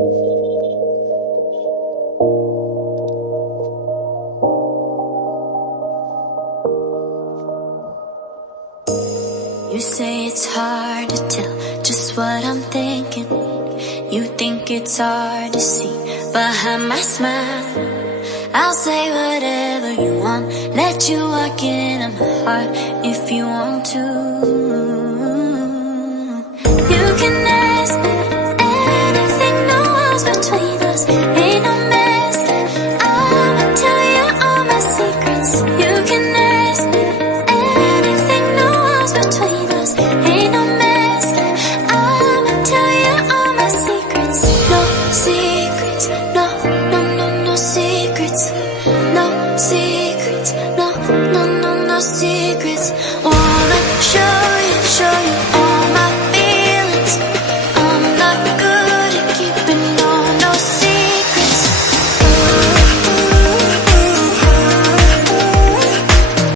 You say it's hard to tell just what I'm thinking. You think it's hard to see behind my smile. I'll say whatever you want, let you walk into my heart if you want to. You can ask me anything, no walls between us, ain't no mess. I'ma tell you all my secrets. You can ask me anything, no walls between us, ain't no mess. I'ma tell you all my secrets. No secrets, no, no, no, no secrets. No secrets, no, no, no, no secrets.